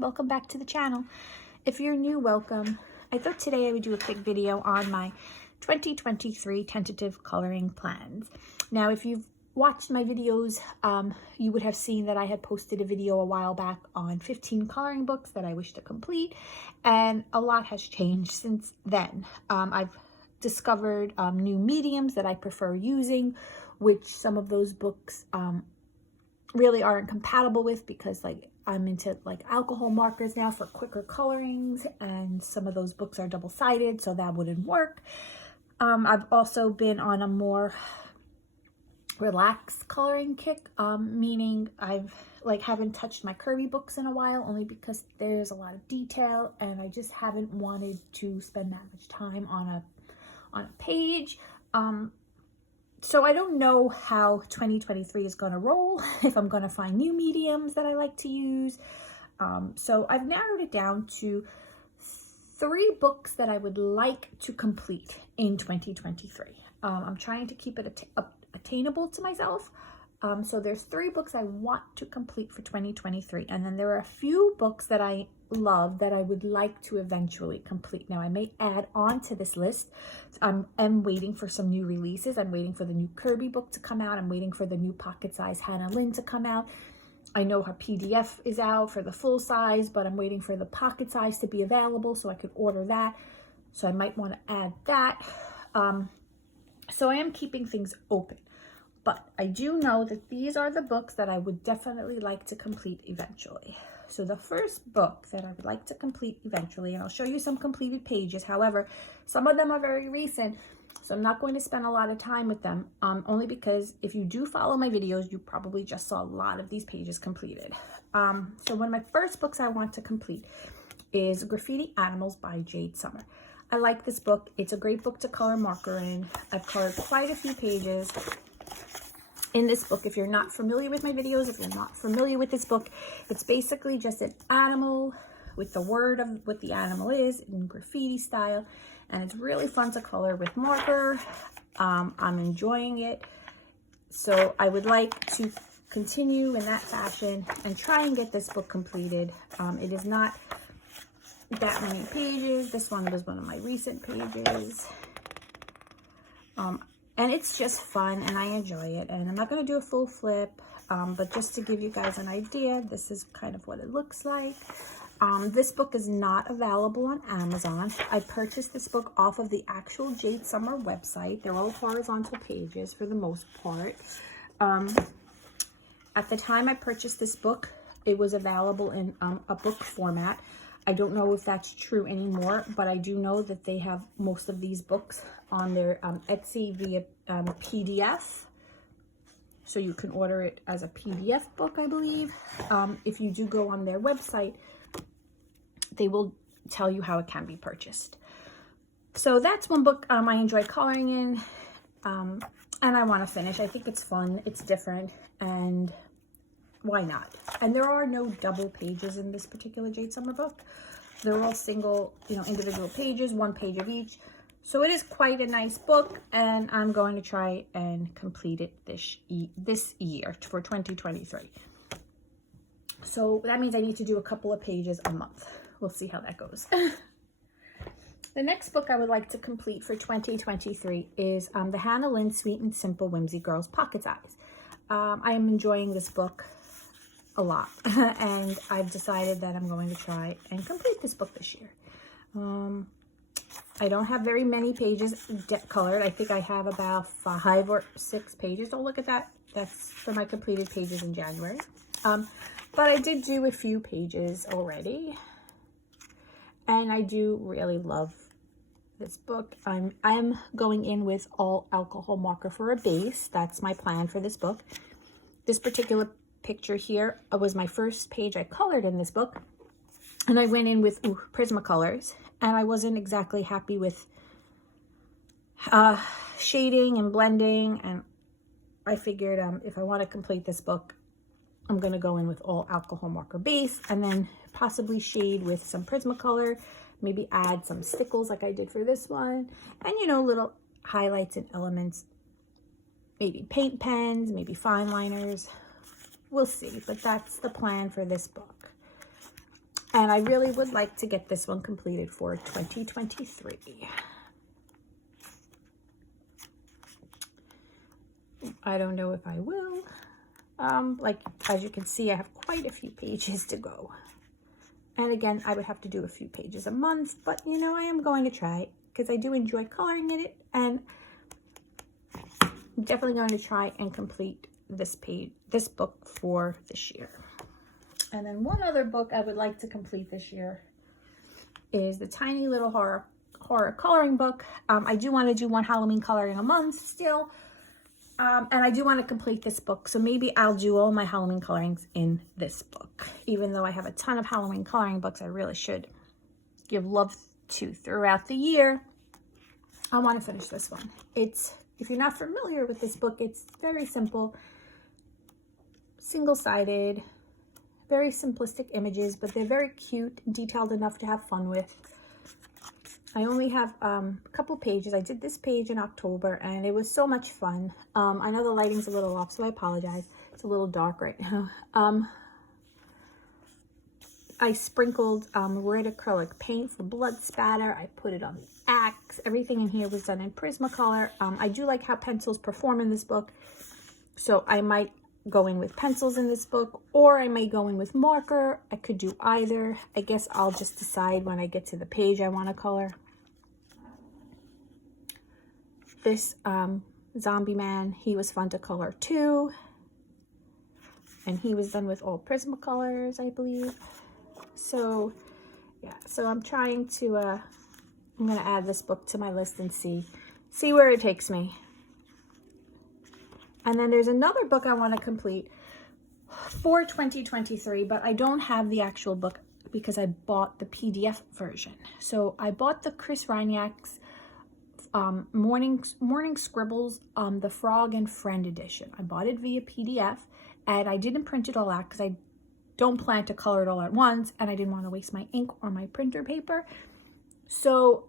Welcome back to the channel. If you're new, welcome. I thought today I would do a quick video on my 2023 tentative coloring plans. Now, if you've watched my videos, you would have seen that I had posted a video a while back on 15 coloring books that I wish to complete, and a lot has changed since then. I've discovered new mediums that I prefer using, which some of those books really aren't compatible with, because I'm into alcohol markers now for quicker colorings, and some of those books are double-sided, so that wouldn't work. I've also been on a more relaxed coloring kick, meaning I've haven't touched my curvy books in a while, only because there's a lot of detail and I just haven't wanted to spend that much time on a page. So I don't know how 2023 is going to roll, if I'm going to find new mediums that I like to use. So I've narrowed it down to 3 books that I would like to complete in 2023. I'm trying to keep it attainable to myself. So there's 3 books I want to complete for 2023. And then there are a few books that I love that I would like to eventually complete. Now, I may add on to this list. I'm waiting for some new releases. I'm waiting for the new Kirby book to come out. I'm waiting for the new pocket size Hannah Lynn to come out. I know her PDF is out for the full size, but I'm waiting for the pocket size to be available so I could order that. So I might want to add that. So I am keeping things open. But I do know that these are the books that I would definitely like to complete eventually. So the first book that I would like to complete eventually, and I'll show you some completed pages. However, some of them are very recent, so I'm not going to spend a lot of time with them, only because if you do follow my videos, you probably just saw a lot of these pages completed. So one of my first books I want to complete is Graffiti Animals by Jade Summer. I like this book. It's a great book to color marker in. I've colored quite a few pages in this book. If you're not familiar with my videos, if you're not familiar with this book, it's basically just an animal with the word of what the animal is in graffiti style, and it's really fun to color with marker. I'm enjoying it, so I would like to continue in that fashion and try and get this book completed. It is not that many pages. This one was one of my recent pages. And it's just fun and I enjoy it. And I'm not going to do a full flip, but just to give you guys an idea, this is kind of what it looks like. This book is not available on Amazon. I purchased this book off of the actual Jade Summer website. They're all horizontal pages for the most part. At the time I purchased this book, it was available in a book format. I don't know if that's true anymore, but I do know that they have most of these books on their Etsy via PDF. So you can order it as a PDF book, I believe. If you do go on their website, they will tell you how it can be purchased. So that's one book I enjoy coloring in, and I want to finish. I think it's fun, it's different, and why not? And there are no double pages in this particular Jade Summer book. They're all single, individual pages, 1 page of each. So it is quite a nice book, and I'm going to try and complete it this year for 2023. So that means I need to do a couple of pages a month. We'll see how that goes. The next book I would like to complete for 2023 is the Hannah Lynn Sweet and Simple Whimsy Girls Pocket Size. I am enjoying this book a lot, and I've decided that I'm going to try and complete this book this year. I don't have very many pages colored. I think I have about 5 or 6 pages. Don't look at that. That's for my completed pages in January. But I did do a few pages already, and I do really love this book. I'm going in with all alcohol marker for a base. That's my plan for this book. This particular picture here was my first page I colored in this book, and I went in with Prismacolors, and I wasn't exactly happy with shading and blending, and I figured if I want to complete this book, I'm going to go in with all alcohol marker base, and then possibly shade with some Prismacolor, maybe add some stickles like I did for this one, and you know, little highlights and elements, maybe paint pens, maybe fine liners. We'll see, but that's the plan for this book. And I really would like to get this one completed for 2023. I don't know if I will. Like, as you can see, I have quite a few pages to go. And again, I would have to do a few pages a month, but you know, I am going to try because I do enjoy coloring in it, and I'm definitely going to try and complete this book for this year. And then one other book I would like to complete this year is the tiny little horror coloring book. I do want to do one Halloween coloring a month still. And I do want to complete this book, so maybe I'll do all my Halloween colorings in this book. Even though I have a ton of Halloween coloring books I really should give love to throughout the year, I want to finish this one. If you're not familiar with this book, it's very simple, single-sided, very simplistic images, but they're very cute, detailed enough to have fun with. I only have a couple pages. I did this page in October, and it was so much fun. I know the lighting's a little off, so I apologize. It's a little dark right now. I sprinkled red acrylic paint for blood spatter. I put it on the axe. Everything in here was done in Prismacolor. I do like how pencils perform in this book, so I might go in with pencils in this book, or I may go in with marker. I could do either. I guess I'll just decide when I get to the page I want to color. This zombie man, he was fun to color too, and he was done with all Prismacolors, I believe. So yeah, so I'm trying to I'm gonna add this book to my list and see where it takes me. And then there's another book I want to complete for 2023, but I don't have the actual book because I bought the PDF version. So I bought the Chris Reinak's Morning Scribbles, the Frog and Friend edition. I bought it via PDF, and I didn't print it all out because I don't plan to color it all at once, and I didn't want to waste my ink or my printer paper. So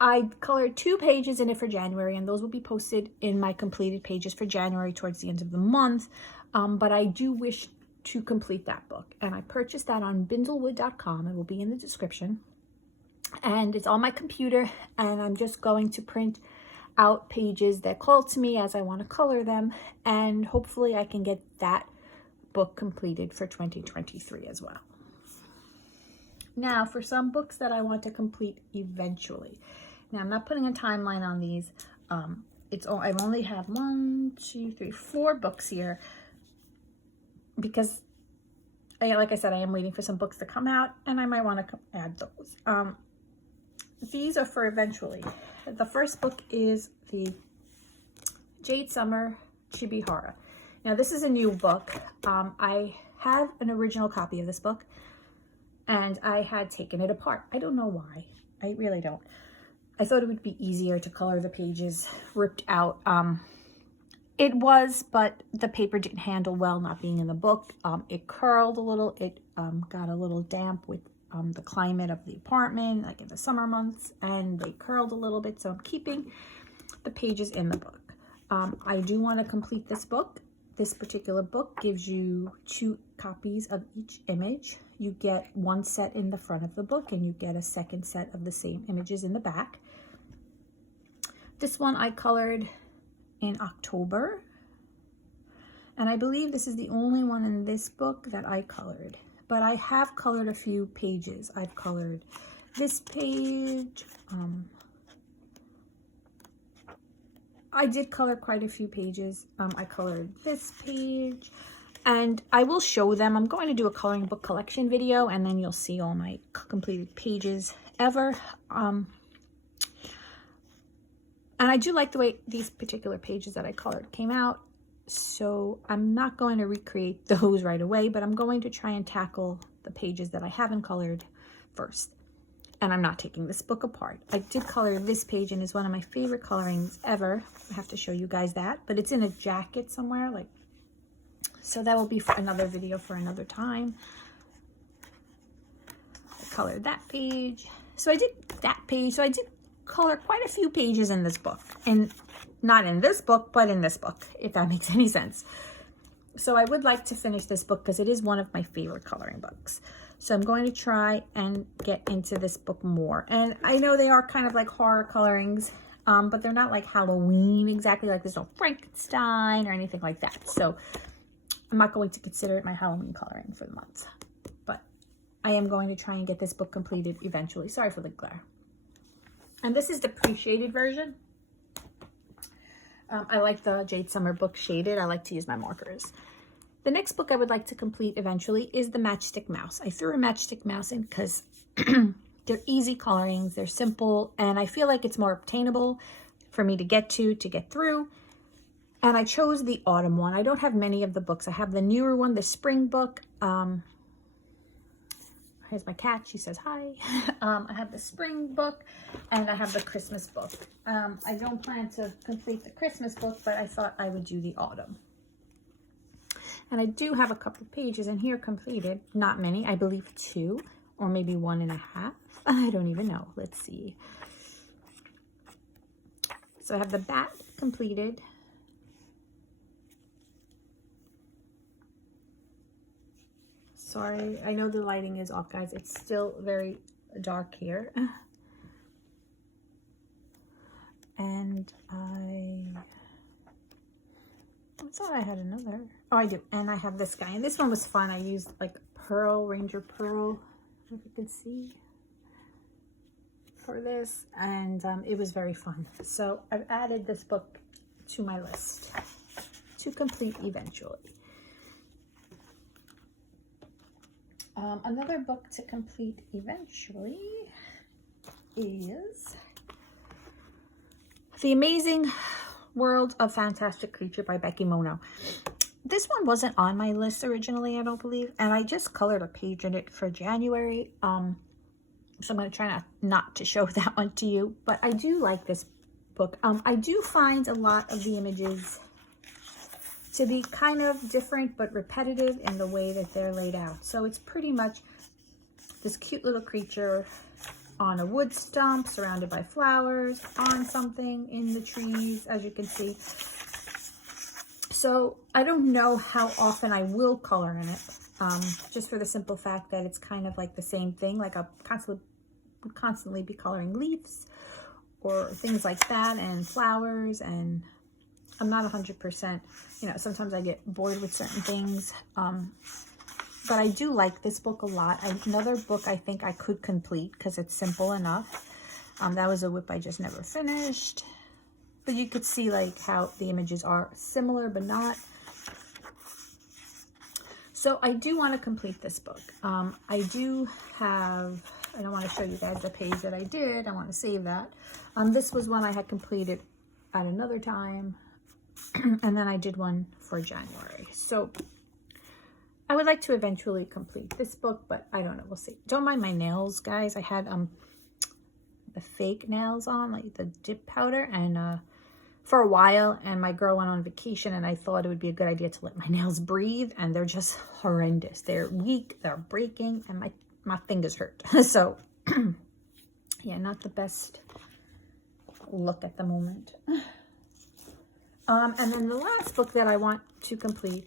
I colored 2 pages in it for January, and those will be posted in my completed pages for January towards the end of the month. But I do wish to complete that book, and I purchased that on bindlewood.com. It will be in the description, and it's on my computer, and I'm just going to print out pages that call to me as I want to color them, and hopefully I can get that book completed for 2023 as well. Now, for some books that I want to complete eventually. Now, I'm not putting a timeline on these. I only have 4 books here because, like I said, I am waiting for some books to come out, and I might want to add those. These are for eventually. The first book is the Jade Summer Chibihara. Now, this is a new book. I have an original copy of this book, and I had taken it apart. I don't know why. I really don't. I thought it would be easier to color the pages ripped out. It was, but the paper didn't handle well not being in the book. It curled a little. It got a little damp with the climate of the apartment, like in the summer months, and they curled a little bit, so I'm keeping the pages in the book. I do want to complete this book. This particular book gives you 2 copies of each image. You get 1 set in the front of the book, and you get a second set of the same images in the back. This one I colored in October, and I believe this is the only one in this book that I colored, but I have colored a few pages. I've colored this page. I did color quite a few pages. I colored this page, and I will show them. I'm going to do a coloring book collection video, and then you'll see all my completed pages ever. And I do like the way these particular pages that I colored came out, so I'm not going to recreate those right away, but I'm going to try and tackle the pages that I haven't colored first. And I'm not taking this book apart. I did color this page, and it's one of my favorite colorings ever. I have to show you guys that, but it's in a jacket somewhere, like, so that will be for another video for another time. I colored that page. So I did that page. So I did color quite a few pages in this book. And not in this book, but in this book, if that makes any sense. So I would like to finish this book because it is one of my favorite coloring books. So I'm going to try and get into this book more. And I know they are kind of like horror colorings, but they're not like Halloween exactly. Like there's no Frankenstein or anything like that. So I'm not going to consider it my Halloween coloring for the month. But I am going to try and get this book completed eventually. Sorry for the glare. And this is the pre-shaded version. I like the Jade Summer book shaded. I like to use my markers. The next book I would like to complete eventually is the Matchstick Mouse. I threw a Matchstick Mouse in because they're easy colorings, they're simple, and I feel like it's more obtainable for me to get through. And I chose the autumn one. I don't have many of the books. I have the newer one, the spring book. Here's my cat, she says hi. I have the spring book and I have the Christmas book. I don't plan to complete the Christmas book, but I thought I would do the autumn. And I do have a couple pages in here completed. Not many, I believe 2 or maybe 1.5. I don't even know. Let's see. So I have the bat completed. Sorry, I know the lighting is off, guys. It's still very dark here. And I thought I had another. Oh, I do. And I have this guy. And this one was fun. I used like Pearl, Ranger Pearl, if you can see, for this. And it was very fun. So I've added this book to my list to complete eventually. Another book to complete eventually is The Amazing World of Fantastic Creature by Becky Mono. This one wasn't on my list originally, I don't believe, and I just colored a page in it for January. So I'm going to try not to show that one to you, but I do like this book. I do find a lot of the images to be kind of different but repetitive in the way that they're laid out. So it's pretty much this cute little creature on a wood stump surrounded by flowers, on something in the trees, as you can see. So I don't know how often I will color in it, just for the simple fact that it's kind of like the same thing. Like I'll constantly be coloring leaves or things like that and flowers, and I'm not 100%, you know, sometimes I get bored with certain things. But I do like this book a lot. Another book I think I could complete because it's simple enough. That was a whip I just never finished. But you could see like how the images are similar but not. So I do want to complete this book. I do have, I don't want to show you guys the page that I did. I want to save that. This was one I had completed at another time. And then I did one for January. So I would like to eventually complete this book, but I don't know. We'll see. Don't mind my nails, guys. I had the fake nails on, like the dip powder, and for a while, and my girl went on vacation, and I thought it would be a good idea to let my nails breathe, and they're just horrendous. They're weak, they're breaking, and my fingers hurt. So yeah, not the best look at the moment. And then the last book that I want to complete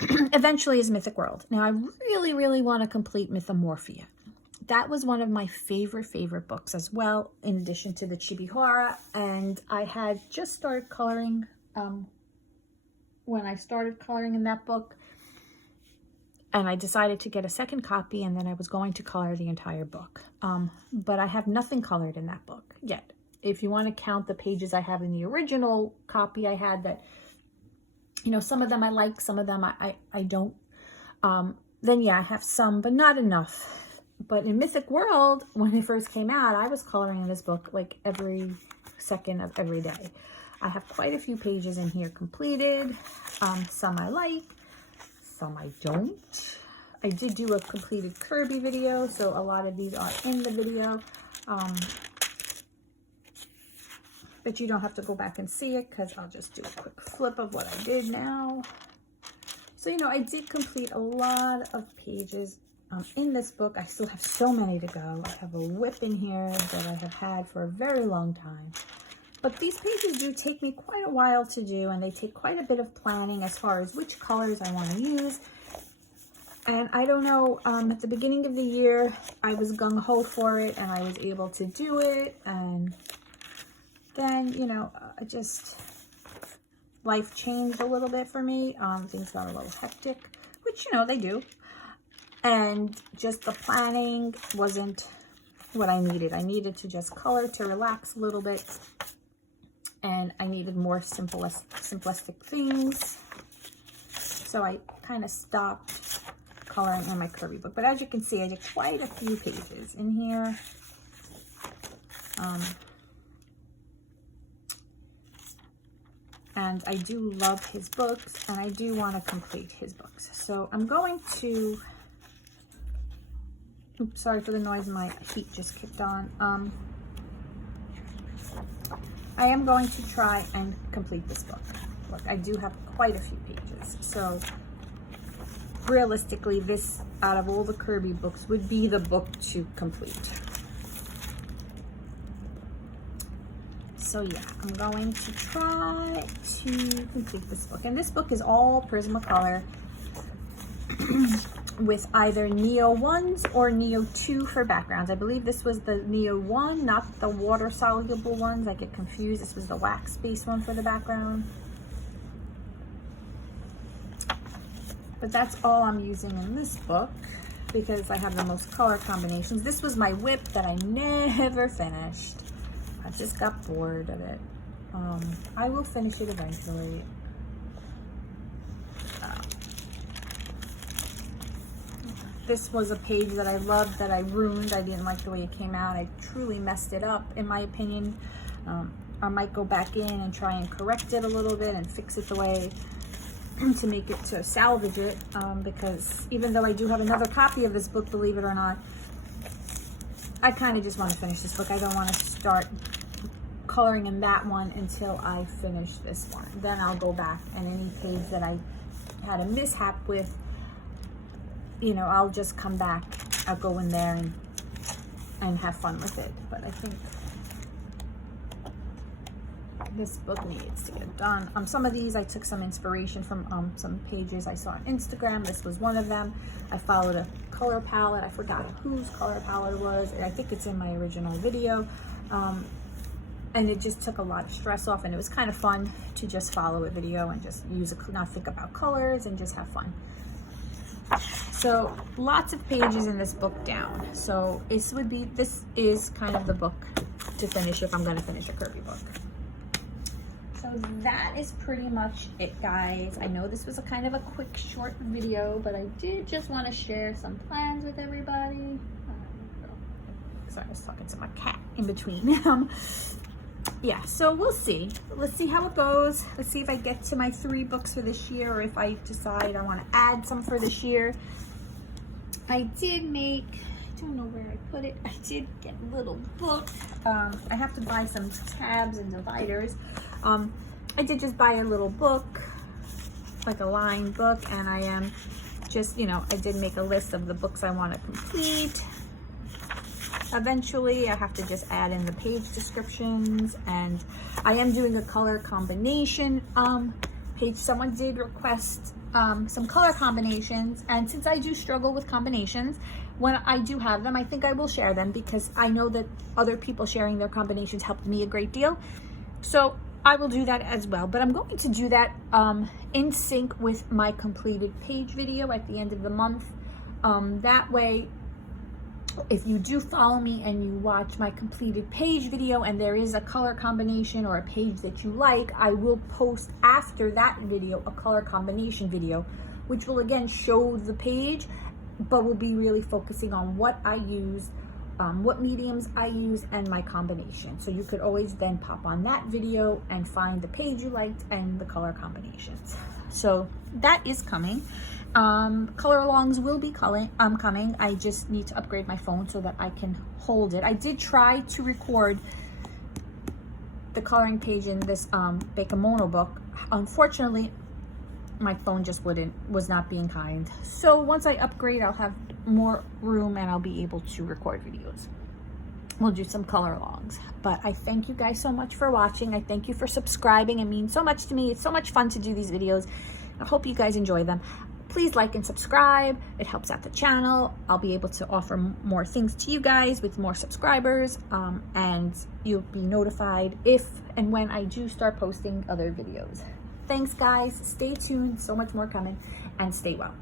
eventually is Mythic World. Now, I really, really want to complete Mythomorphia. That was one of my favorite books as well, in addition to the Chibihara. And I had just started coloring when I started coloring in that book. And I decided to get a second copy, and then I was going to color the entire book. But I have nothing colored in that book yet. If you want to count the pages I have in the original copy I had, that, you know, some of them I like, some of them I don't, then yeah, I have some, but not enough. But in Mythic World, when it first came out, I was coloring in this book like every second of every day. I have quite a few pages in here completed. Some I like, some I don't. I did do a completed Kirby video, so a lot of these are in the video. But you don't have to go back and see it because I'll just do a quick flip of what I did now. So, you know, I did complete a lot of pages in this book. I still have so many to go. I have a whip in here that I have had for a very long time. But these pages do take me quite a while to do, and they take quite a bit of planning as far as which colors I want to use. And I don't know, at the beginning of the year, I was gung-ho for it, and I was able to do it. And then, you know, life changed a little bit for me. Things got a little hectic, which, you know, they do. And just the planning wasn't what I needed. I needed to just color to relax a little bit. And I needed more simplistic things. So I kind of stopped coloring in my curvy book. But as you can see, I did quite a few pages in here. And I do love his books, and I do want to complete his books. So I'm going to, oops, sorry for the noise, my heat just kicked on. I am going to try and complete this book. Look, I do have quite a few pages. So realistically, this, out of all the Kirby books, would be the book to complete. So yeah, I'm going to try to complete this book. And this book is all Prismacolor with either Neo 1s or Neo 2 for backgrounds. I believe this was the Neo 1, not the water-soluble ones. I get confused. This was the wax-based one for the background. But that's all I'm using in this book because I have the most color combinations. This was my whip that I never finished. I just got bored of it. I will finish it eventually. This was a page that I loved that I ruined. I didn't like the way it came out. I truly messed it up, in my opinion. I might go back in and try and correct it a little bit and fix it the way to make it, to salvage it, because even though I do have another copy of this book, believe it or not, I kind of just want to finish this book. I don't want to start coloring in that one until I finish this one. Then I'll go back, and any page that I had a mishap with, you know, I'll just come back. I'll go in there and have fun with it. But I think this book needs to get done. Some of these I took some inspiration from some pages I saw on Instagram. This was one of them. I followed a color palette. I forgot whose color palette it was. I think it's in my original video. And it just took a lot of stress off, and it was kind of fun to just follow a video and just not think about colors and just have fun. So lots of pages in this book down. So this is kind of the book to finish if I'm going to finish a Kirby book. So that is pretty much it, guys. I know this was a kind of a quick, short video, but I did just want to share some plans with everybody. Sorry, I was talking to my cat in between. Yeah, so we'll see. Let's see how it goes. Let's see if I get to my 3 books for this year, or if I decide I want to add some for this year. I did make, I don't know where I put it. I did get a little book. I have to buy some tabs and dividers. I did just buy a little book, like a lined book, and I am just, you know, I did make a list of the books I want to complete. Eventually, I have to just add in the page descriptions, and I am doing a color combination page. Someone did request some color combinations, and since I do struggle with combinations, when I do have them, I think I will share them because I know that other people sharing their combinations helped me a great deal. So I will do that as well, but I'm going to do that in sync with my completed page video at the end of the month. That way, if you do follow me and you watch my completed page video and there is a color combination or a page that you like, I will post after that video a color combination video, which will again show the page, but will be really focusing on what I use, what mediums I use, and my combination. So you could always then pop on that video and find the page you liked and the color combinations. So that is coming. Color alongs will be coming. I just need to upgrade my phone so that I can hold it. I did try to record the coloring page in this Bakemono book. Unfortunately, my phone just was not being kind. So once I upgrade, I'll have more room and I'll be able to record videos. We'll do some color alongs. But I thank you guys so much for watching. I thank you for subscribing. It means so much to me. It's so much fun to do these videos. I hope you guys enjoy them. Please like and subscribe. It helps out the channel. I'll be able to offer more things to you guys with more subscribers, and you'll be notified if and when I do start posting other videos. Thanks guys. Stay tuned. So much more coming, and stay well.